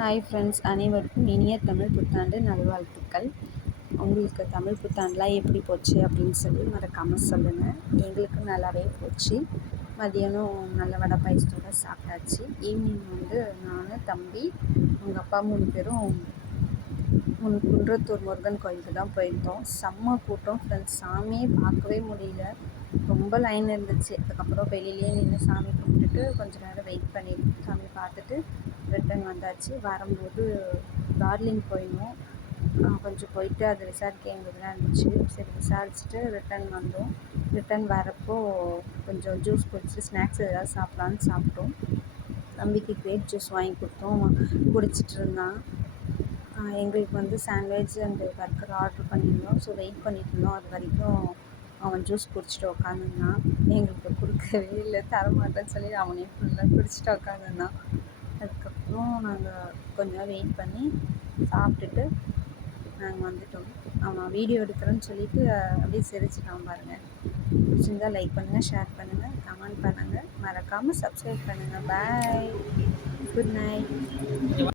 Hi friends, அனைவருக்கும் இனிய தமிழ் புத்தாண்டு நல்வாழ்த்துக்கள். உங்களுக்கு தமிழ் புத்தாண்டுலாம் எப்படி போச்சு அப்படின்னு சொல்லி மறக்காமல் சொல்லுங்கள். எங்களுக்கு நல்லாவே போச்சு. மதியானம் நல்ல வடை பாயசத்தோடு சாப்பிட்டாச்சு. ஈவினிங் நான், தம்பி, உங்கள் அப்பா 3 பேரும் குன்றத்தூர் முருகன் கோயிலுக்கு தான் போயிருந்தோம். செம்ம கூட்டம் ஃப்ரெண்ட்ஸ், சாமியே பார்க்கவே முடியல. ரொம்ப லைன் இருந்துச்சு. அதுக்கப்புறம் வெளியிலேயே நின்று சாமி கும்பிட்டுட்டு கொஞ்சம் நேரம் வெயிட் பண்ணிட்டு சாமி பார்த்துட்டு ரிட்டன் வந்தாச்சு. வரும்போது டார்லிங் போயிருந்தோம். கொஞ்சம் போயிட்டு அதை விசாரிக்க எங்களுக்குலாம் இருந்துச்சு. சரி விசாரிச்சுட்டு ரிட்டன் வந்தோம். ரிட்டன் வரப்போ கொஞ்சம் ஜூஸ் குடிச்சு ஸ்நாக்ஸ் ஏதாவது சாப்பிட்லான்னு சாப்பிட்டோம். தம்பிக்கு கிரேப் ஜூஸ் வாங்கி கொடுத்தோம், குடிச்சிட்டு இருந்தான். எங்களுக்கு சாண்ட்விச் அண்டு பர்கர் ஆர்டர் பண்ணியிருந்தோம். ஸோ வெயிட் பண்ணிட்டு இருந்தோம். அது வரைக்கும் அவன் ஜூஸ் குடிச்சிட்டு உட்காந்துருந்தான். எங்களுக்கு கொடுக்கவே இல்லை, தரமாட்டேன்னு சொல்லி அவனே ஃபுல்லாக குடிச்சிட்டு உட்காந்துருந்தான். அதுக்கப்புறம் நாங்கள் கொஞ்சம் வெயிட் பண்ணி சாப்பிட்டுட்டு நாங்கள் வந்துட்டோம். அவன் வீடியோ எடுக்கிறேன்னு சொல்லிவிட்டு அப்படியே சிரிச்சிட்டான் பாருங்கள். பிடிச்சிருந்தால் லைக் பண்ணுங்கள், ஷேர் பண்ணுங்கள், கமெண்ட் பண்ணுங்கள், மறக்காமல் சப்ஸ்கிரைப் பண்ணுங்கள். பாய், குட் நைட்.